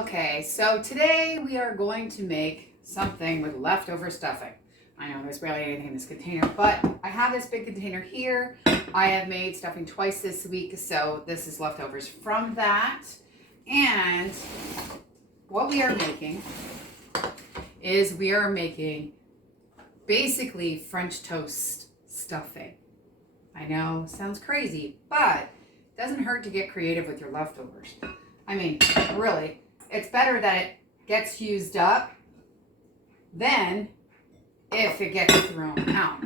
Okay, so today we are going to make something with leftover stuffing. I know there's barely anything in this container, but I have this big container here. I have made stuffing twice this week, so this is leftovers from that. And what we are making is we are making basically French toast stuffing. I know, sounds crazy, but it doesn't hurt to get creative with your leftovers. I mean, really, it's better that it gets used up than if it gets thrown out.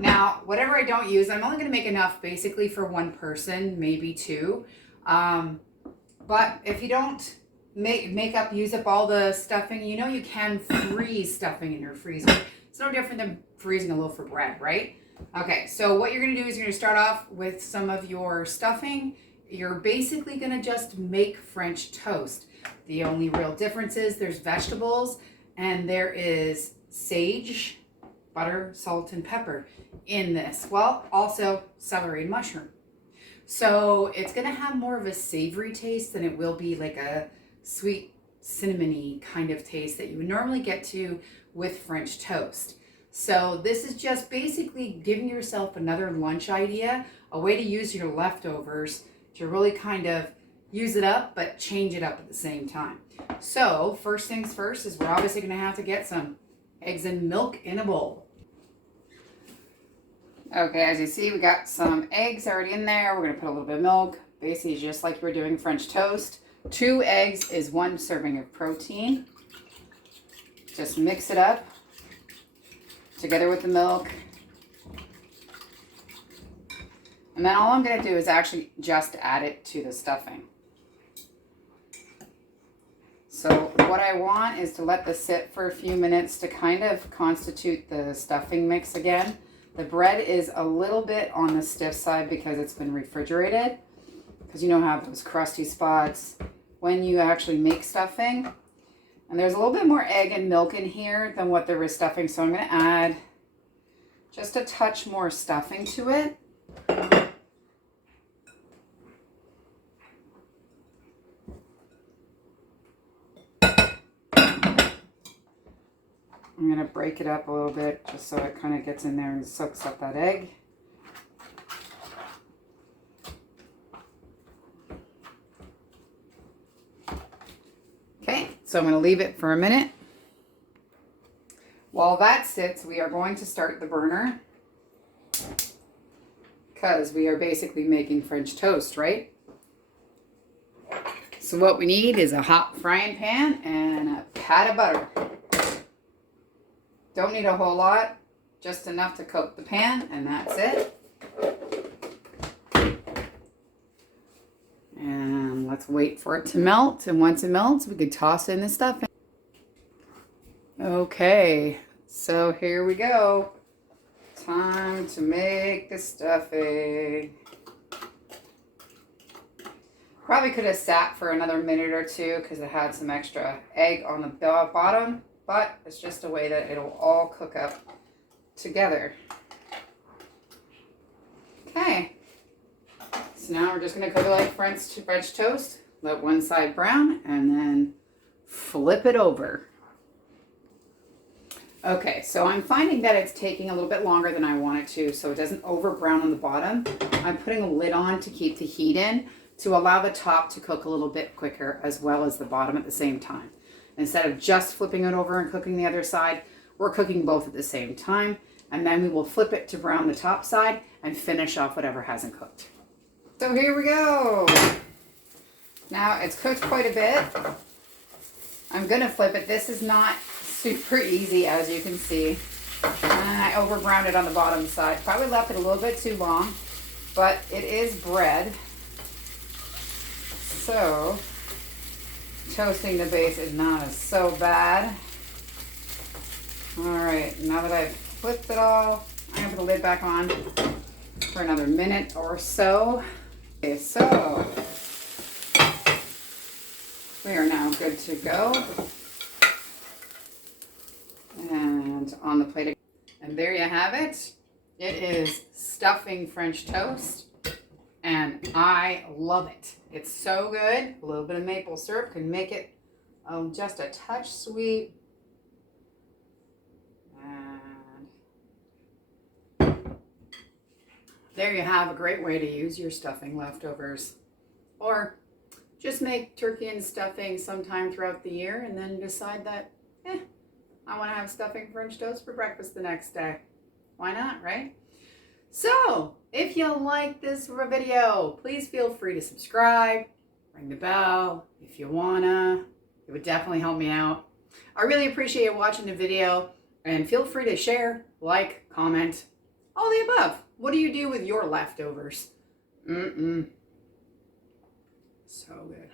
Now, whatever I don't use, I'm only going to make enough basically for one person, maybe two. But if you don't use up all the stuffing, you know you can freeze stuffing in your freezer. It's no different than freezing a loaf of bread, right? Okay, so what you're going to do is you're going to start off with some of your stuffing. You're basically going to just make French toast. The only real difference is there's vegetables and there is sage, butter, salt, and pepper in this. Well, also celery and mushroom. So it's going to have more of a savory taste than it will be like a sweet cinnamony kind of taste that you would normally get to with French toast. So this is just basically giving yourself another lunch idea, a way to use your leftovers to really kind of use it up, but change it up at the same time. So first things first is we're obviously going to have to get some eggs and milk in a bowl. Okay, as you see, we got some eggs already in there. We're going to put a little bit of milk, basically just like we're doing French toast. 2 eggs is 1 serving of protein. Just mix it up together with the milk. And then all I'm going to do is actually just add it to the stuffing. So what I want is to let this sit for a few minutes to kind of constitute the stuffing mix again. The bread is a little bit on the stiff side because it's been refrigerated. Because you know how those crusty spots when you actually make stuffing. And there's a little bit more egg and milk in here than what there was stuffing. So I'm going to add just a touch more stuffing to it. I'm going to break it up a little bit just so it kind of gets in there and soaks up that egg. Okay, so I'm going to leave it for a minute. While that sits, we are going to start the burner because we are basically making French toast, right? So what we need is a hot frying pan and a pat of butter. Don't need a whole lot, just enough to coat the pan, and that's it. And let's wait for it to melt, and once it melts, we can toss in the stuffing. Okay, so here we go. Time to make the stuffing. Probably could have sat for another minute or two because it had some extra egg on the bottom. But it's just a way that it'll all cook up together. Okay. So now we're just going to cook it like French toast. Let one side brown and then flip it over. Okay, so I'm finding that it's taking a little bit longer than I want it to, so it doesn't over brown on the bottom. I'm putting a lid on to keep the heat in to allow the top to cook a little bit quicker as well as the bottom at the same time. Instead of just flipping it over and cooking the other side, we're cooking both at the same time. And then we will flip it to brown the top side and finish off whatever hasn't cooked. So here we go. Now it's cooked quite a bit. I'm going to flip it. This is not super easy, as you can see. And I over browned it on the bottom side. Probably left it a little bit too long, but it is bread. So toasting the base is not so bad. All right, now that I've flipped it all, I'm gonna put the lid back on for another minute or so. Okay, so we are now good to go. And on the plate, and there you have it. It is stuffing French toast. And I love it. It's so good. A little bit of maple syrup can make it just a touch sweet. And there you have a great way to use your stuffing leftovers. Or just make turkey and stuffing sometime throughout the year and then decide that, I want to have stuffing French toast for breakfast the next day. Why not, right? So, if you like this video, please feel free to subscribe, ring the bell if you wanna. It would definitely help me out. I really appreciate you watching the video, and feel free to share, like, comment, all the above. What do you do with your leftovers? So good.